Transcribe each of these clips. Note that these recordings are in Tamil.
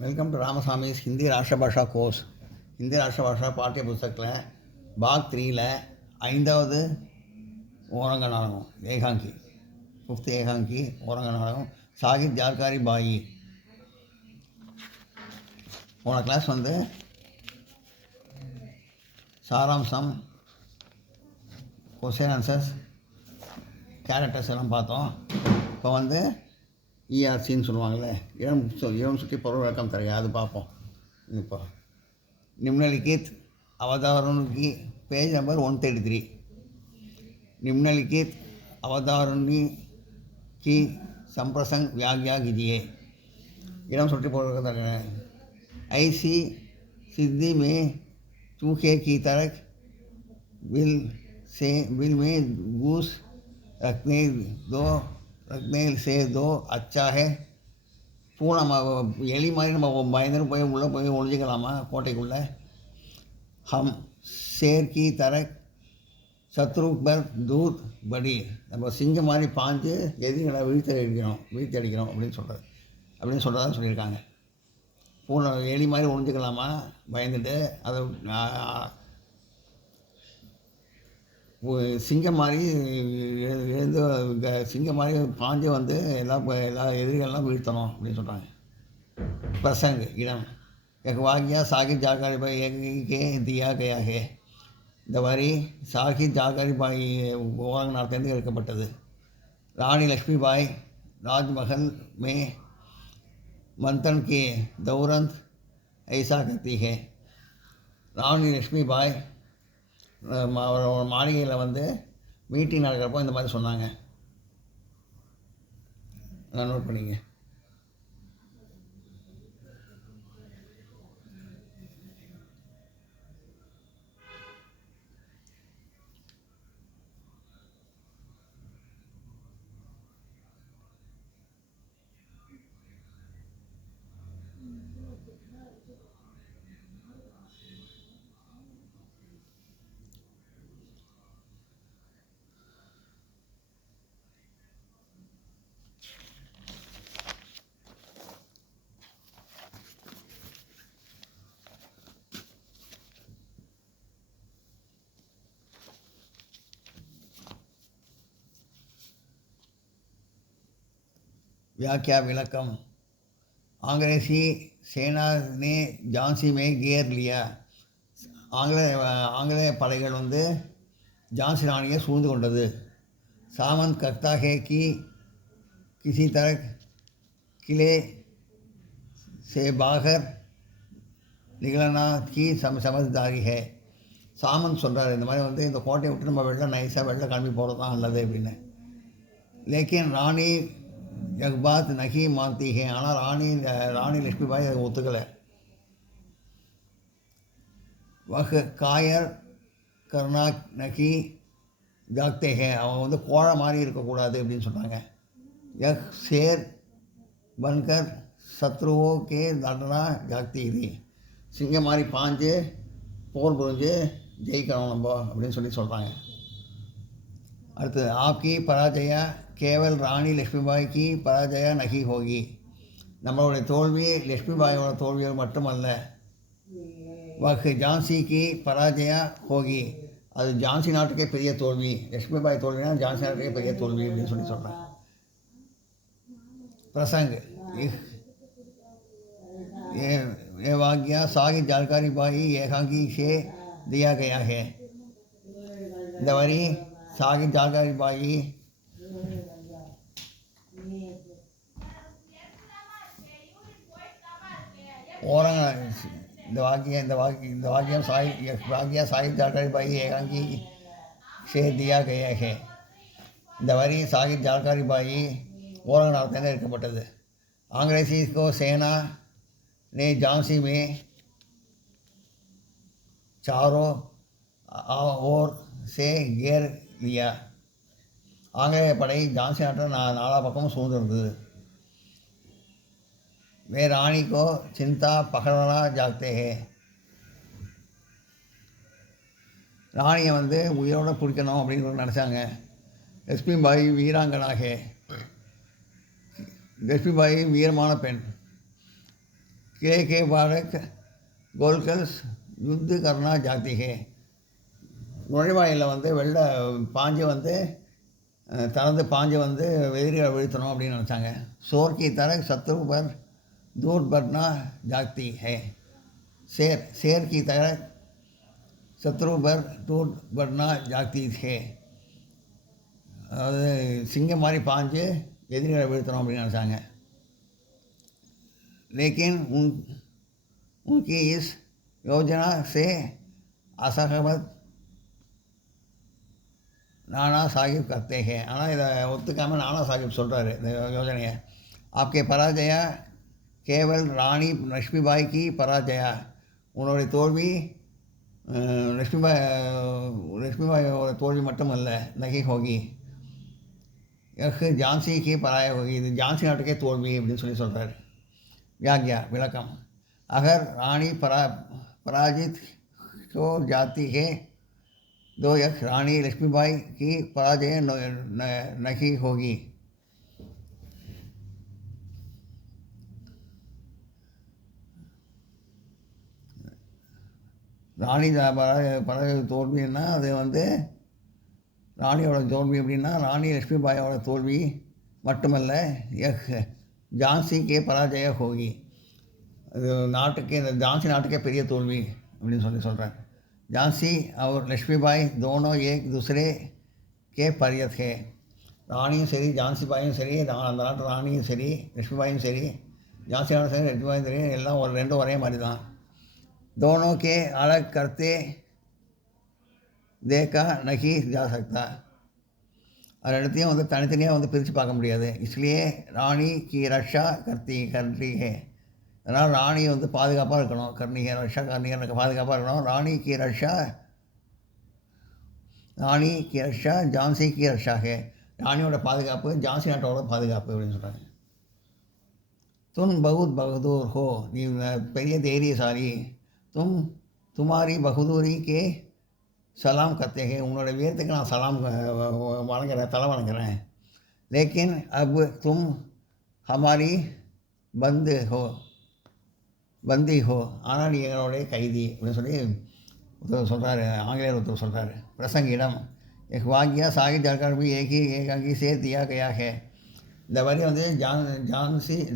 Welcome to Ramasamy's Hindi Rashtrabhasha course. Hindi Rashtrabhasha பாட்டிய புஸ்தகத்தில் பாக் 3ல் 5வது ஓரங்க நாடகம் ஏகாங்கி, 5th ஏகாங்கி ஓரங்க நாடகம் சாகித் ஜார்காரி பாயி. போன கிளாஸ் சாராம்சம், கொஸ்டின் ஆன்சர்ஸ், கேரக்டர்ஸ் எல்லாம் பார்த்தோம். இப்போ இஆர்சின்னு சொல்லுவாங்கள்ல, இடம் சுற்றி பொருள் விளக்கம் தரையா, அது பார்ப்போம். இப்போ நிம்னலிகித் அவதாரணி பேஜ் நம்பர் 133. निम्नलिखित अवधारणी की संप्रसंग व्याख्या कीजिए. इधम सुट्टी पोल ऐसी सिद्धि में चूहे की तरह बिल में घूस रखने से दो अच्छा है. பூனை எலி மாதிரி நம்ம பயந்துன்னு போய் உள்ளே போய் ஒழிஞ்சிக்கலாமா கோட்டைக்குள்ளே? ஹம் ஷேர் கி தரக் சத்ரு பர் தூத் படி, நம்ம சிங்கம் மாதிரி பாஞ்சு எதிரிகளை வீழ்த்தி அடிக்கணும் அப்படின்னு சொல்கிறதா சொல்லியிருக்காங்க. பூனை எலி மாதிரி ஒழிஞ்சிக்கலாமா பயந்துட்டு? அதை சிங்கம் மாதிரி சிங்கம் மாதிரி பாஞ்சு எல்லா எதிரிகள்லாம் வீழ்த்தணும் அப்படின்னு சொல்கிறாங்க. பிரசங் இடம் एक वाक्य साहिब जाकारी भाई के दिया गया है. இந்த வரி சாகித் ஜாகரி பாய் ஓரங்கநாட்டிலிருந்து எடுக்கப்பட்டது. ராணி லக்ஷ்மி பாய் ராஜ்மஹல் மே मंथन के दौरान ऐसा कहती है. ராணி லக்ஷ்மி பாய் மாளிகையில் மீட்டிங் நடக்கிறப்போ இந்த மாதிரி சொன்னாங்க. நான் நோட் பண்ணிங்க. व्याख्या विलकम. अंग्रेजी सेना ने झांसी में घेर लिया. ஆங்கிலேய படைகள் ஜான்சி ராணியை சூழ்ந்து கொண்டது. சாமந்த் கர்த்தா है कि किसी तरह किले से बाहर निकलना की समझदारी है. சாமந்த் சொல்கிறார், இந்த மாதிரி இந்த கோட்டையை விட்டு நம்ம நைஸாக கிளம்பி போகிறது தான் நல்லது அப்படின்னு. லேக்கின் ராணி ஜக்பாத் நகி மாந்தி ஹே. ஆனால் ராணி லக்ஷ்மி பாய் அதை ஒத்துக்கலை. வஹ் காயர் கர்னா நகி ஜாக்தே ஹே. அவங்க கோழை மாதிரி இருக்கக்கூடாது அப்படின்னு சொன்னாங்க. யக் ஷேர் பன்கர் சத்ருவோ கே தண்டனா ஜாக்தி இது. சிங்கம் மாதிரி பாஞ்சு போர் புரிஞ்சு ஜெயிக்கணும் நம்ம அப்படின்னு சொல்கிறாங்க. அடுத்தது ஆப்கி பராஜயா கேவல் ராணி லக்ஷ்மிபாய் கி பராஜயா நகி ஹோகி. நம்மளுடைய தோல்வி லக்ஷ்மிபாயோட தோல்வியோடு மட்டுமல்ல. வஹ் ஜான்சி கி பராஜயா ஹோகி. அது ஜான்சி நாட்டுக்கே பெரிய தோல்வி. லக்ஷ்மிபாய் தோல்வினா ஜான்சி நாட்டுக்கே பெரிய தோல்வி அப்படின்னு சொல்கிறேன். பிரசங் ये वाक्य साहिब जानकारी बाई एकांकी से दिया गया है. இந்த வரி சாகித் ஜார்காரி பாய் ஓரங்க இந்த வாக்கியம் சாகித் ஜார்காரி பாய் ஏகாங்கி சே தியா கயா ஹே. இந்த வரி சாகித் ஜார்காரி பாய் ஓரங்க நாட்டிலிருந்து எடுக்கப்பட்டது. अंग्रेजी को सेना ने झांसी में चारों ओर से घेर लिया. ஆங்கிலேய படை ஜான்சி நாட்டில் நாலா பக்கமும் சூழ்ந்திருந்தது. வே ராணி கோ சிந்தா பகடனா ஜாக்தே ஹே. ராணியை உயிரோடு பிடிக்கணும் அப்படின்னு நினச்சாங்க. லக்ஷ்மி பாய் வீராங்கனாக லட்சுமிபாய் வீரமான பெண். के बालक गोलकल्स युद्ध करना जाती है. நுழைவாயில் வந்து வெள்ளை பாஞ்சு வந்து தனது பாஞ்சு வந்து எதிரிகளை வீழ்த்தணும் அப்படின்னு நினச்சாங்க. சோர்க்கி தர சத்ரு பர் दूर बढ़ना जाती है. शेर की तरह शत्रु पर दूर बढ़ना जाती है. அதாவது சிங்கம் மாதிரி பாஞ்சு எதிரிகளை வீழ்த்தணும் அப்படின்னு நினச்சாங்க. लेकिन उनकी इस योजना से असहमत नाना साहिब करते हैं. ஆனால் இதை ஒத்துக்காமல் நானா சாஹிப் சொல்கிறாரு இந்த யோஜனையை. आपके पराजय केवल रानी लक्ष्मीबाई की पराजय. உன்னுடைய தோல்வி லக்ஷ்மிபாயோட தோல்வி மட்டுமல்ல, நகி ஹோகி ஜான்சி கி பராய ஹோகி, இது ஜான்சி நாட்டுக்கே தோல்வி அப்படின்னு சொல்கிறார். व्याख्या विलकम. अगर रानी पराजित हो जाती है तो यह रानी लक्ष्मीबाई की पराजय नहीं होगी. ராணி தோல்வின்னா அது வந்து ராணியோட தோல்வி அப்படின்னா ராணி லக்ஷ்மிபாயோட தோல்வி மட்டுமல்ல, ஜான்சிக்கே பராஜய ஹோகி, அது நாட்டுக்கே இந்த ஜான்சி நாட்டுக்கே பெரிய தோல்வி அப்படின்னு சொல்கிறேன். ஜான்சி அவர் லக்ஷ்மிபாய் தோனோ ஏக் दूसरे के पर्यत है. ராணியும் சரி ஜான்சிபாயும் சரி, அந்த நாட்டு ராணியும் சரி லக்ஷ்மிபாயும் சரி, ஜான்சி நாடும் சரி லக்ஷ்மிபாயும் சரி, எல்லாம் ரெண்டும் ஒரே மாதிரி தான். दोनों के अलग करते देखा नहीं जा सकता. அது இடத்தையும் வந்து தனித்தனியாக வந்து பிரித்து பார்க்க முடியாது. इसलिए ராணி की रक्षा करती है. அதனால் ராணி வந்து பாதுகாப்பாக இருக்கணும். கர்ணிகை ரஷா கர்ணிகை பாதுகாப்பாக இருக்கணும். ராணி की रक्षा ஜான்சி की रक्षा है. ராணியோட பாதுகாப்பு ஜான்சி நாட்டோட பாதுகாப்பு அப்படின்னு சொல்கிறாங்க. तुम बहुत बहादुर हो, நீ பெரிய தைரியசாலி. तुम्हारी बहादुरी के सलाम करते हैं. उन्होंने वीरத்துக்கு நான் சலாம் வணங்குறேன், தலை வணங்குறேன். लेकिन अब तुम हमारी बंदी हो, ஆனால் நீ எங்களுடைய கைதி அப்படின்னு சொல்லி ஒருத்தர் சொல்கிறாரு, ஆங்கிலேயர் ஒருத்தர் சொல்கிறாரு. பிரசங்கிடம் एक वाक्य साहिब जानकार भी एक ही से दिया गया है. இந்த வரி வந்து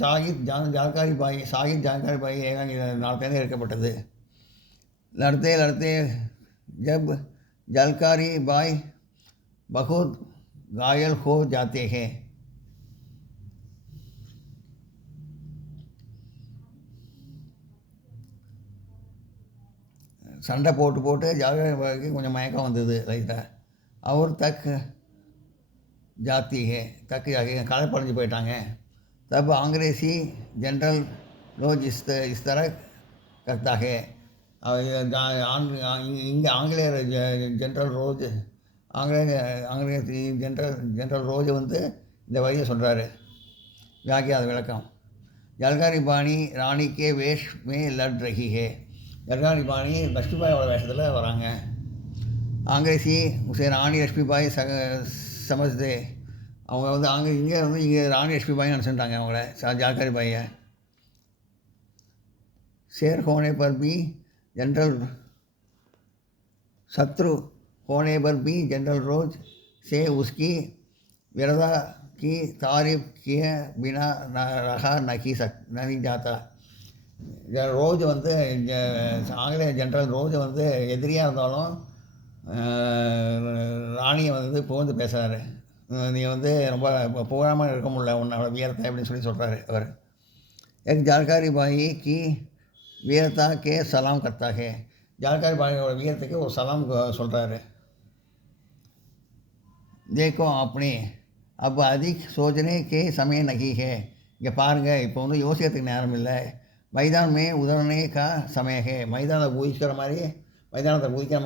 சாகித் ஜான்காரி பாய் ஏகாங்கி 4 பேர் எடுக்கப்பட்டது. लड़ते लड़ते जब जानकारी बाई बहुत घायल हो जाते हैं. சண்டை போட்டு ஜான்காரி பாய்க்கு கொஞ்சம் மயக்கம் வந்தது லைட்டாக. அவர் जाती है களைப்படைஞ்சு போயிட்டாங்க. तब अंग्रेजी जनरल रोज इस तरह करता है. இங்கே ஆங்கிலேயர் ஜென்ரல் ரோஜ் வந்து இந்த வழியை சொல்கிறாரு. வியாக்கியா விளக்கம். ஜல்காரி பாணி ராணிக்கே வேஷ் மே லட் ரஹி ஹே. ஜல்காரி பாணி லக்ஷ்மிபாயோட வேஷத்தில் வராங்க. ஆங்கிலேசி உசே ராணி லக்ஷ்மிபாய் சமஜ்தே. அவங்க வந்து இங்கே ராணி லக்ஷ்மிபாய் நினச்சிட்டாங்க அவங்கள ஜல்காரி பாயை. शेर होने पर भी जनरल शत्रु होने पर भी जनरल रोज से उसकी वीरता की तारीफ किए बिना रहा नहीं जाता. ரோஜ் வந்து ஆங்கிலேய ஜென்ரல் ரோஜ் வந்து எதிரியாக இருந்தாலும் ராணியை வந்து புகழ்ந்து பேசுகிறாரு. நீ வந்து ரொம்ப புகழாமல் இருக்க முடியல உன்னோட வீரத்தை அப்படின்னு சொல்கிறாரு அவர். एक जानकारी बाई की वीरता के सलाम करता है. जानकारी बाईயோட வீரத்துக்கு ஒரு சலாம் சொல்கிறாரு. देखो अपने अब अधिक सोचने के समय नहीं है. இங்கே பாருங்கள், இப்போ வந்து யோசிக்கிறதுக்கு நேரம் இல்லை. மைதான் மே உதரனே கா சமய ஹே. மைதானத்தை குதிக்கிற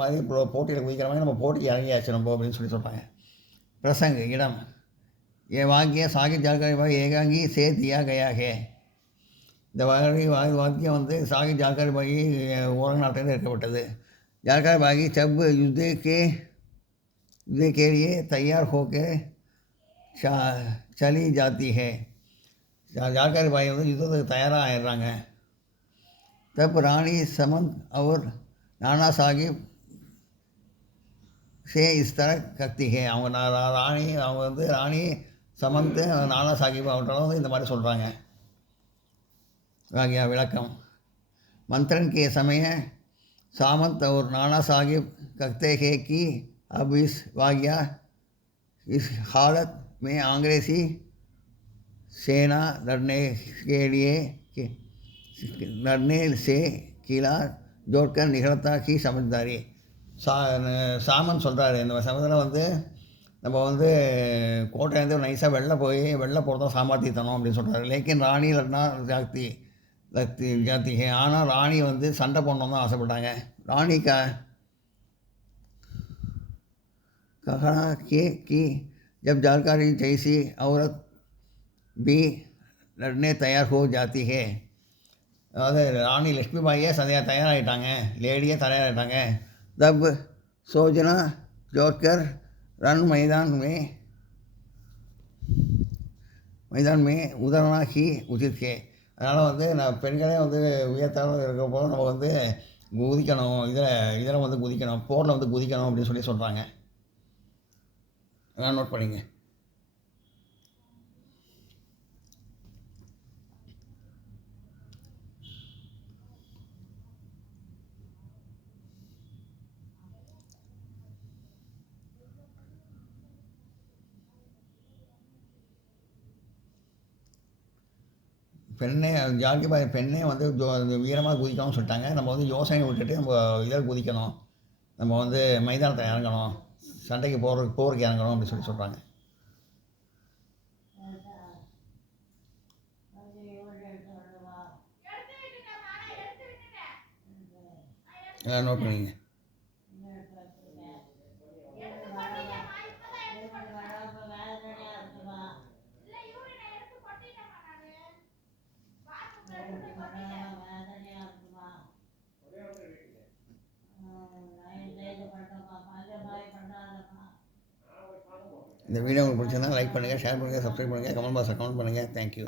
மாதிரி போட்டியில் குதிக்கிற மாதிரி நம்ம போட்டி இறங்கியாச்சு நம்ம அப்படின்னு சொல்கிறாங்க. प्रसंग इडम. ये वाक्य साहिब जानकारी बाई ஏகாங்கி से दिया गया है. இந்த வாக்கியம் வந்து சாகித் ஜான்காரி பாகி ஓரங்க நாட்டில் எடுக்கப்பட்டது. ஜான்காரி பாகி जब युद्ध के लिए तैयार होकर चली जाती है. ஜான்காரி பாகி வந்து யுத்தத்துக்கு தயாராக ஆயிடுறாங்க. तब रानी समंत और नाना साहिब से इस तरह கத்தி है அவங்க ராணி அவங்க வந்து ராணி சமந்த் நானா சாஹிப் அவங்களாம் வந்து இந்த மாதிரி சொல்கிறாங்க. वाग्या विलकम मंत्रण के समय सामंत और नाना साहिब कहते हैं कि अब इस वाग्या इस हालत में अंग्रेज़ी सेना लड़ने से किला जोड़कर निकलता की समझदारी. சாமன் சொல்கிறாரு, இந்த சமயத்தில் வந்து நம்ம வந்து கோட்டையிலேருந்து நைஸாக வெளில போகிறதா சாமர்த்தித்தனம் அப்படின்னு சொல்கிறாரு. லேக்கின் ராணி லட்னா ஜாத்தி ஆனால் ராணி வந்து சண்டை போடணுன்னு தான் ஆசைப்பட்டாங்க. ராணி कहा कि जब जानकारी जैसी औरत भी लड़ने तैयार हो जाती है. அதாவது ராணி லக்ஷ்மி பாயே தயாராகிட்டாங்க, லேடியே தயாராகிட்டாங்க. தப் சோஜனா ஜோட்கர் ரன் மைதான் மே உதரணா ஹி உச்சித் ஹே. அதனால் வந்து பெண்களே வந்து உயர்த்தாலும் இருக்கப்போ நம்ம வந்து குதிக்கணும், இதில் வந்து குதிக்கணும், போரில் வந்து குதிக்கணும் அப்படின்னு சொல்லி சொல்கிறாங்க. அதான் நோட் பண்ணிங்க. ஜார்கிபாய் பெண்ணே வந்து வீரமாக குதிக்கணும்னு சொல்லிட்டாங்க. நம்ம வந்து யோசனை விட்டுட்டு நம்ம இதில் குதிக்கணும், நம்ம வந்து மைதானத்தை இறங்கணும், சண்டைக்கு போருக்கு இறங்கணும் அப்படின்னு சொல்லி சொல்கிறாங்க. நோட் பண்ணிங்க. இந்த வீடியோ உங்களுக்கு பிடிச்சிருந்தா லைக் பண்ணுங்கள், ஷேர் பண்ணுங்கள், சப்ஸ்கிரைப் பண்ணுங்கள், கமெண்ட் பாக்ஸில் கமெண்ட் பண்ணுங்கள். தேங்க்யூ.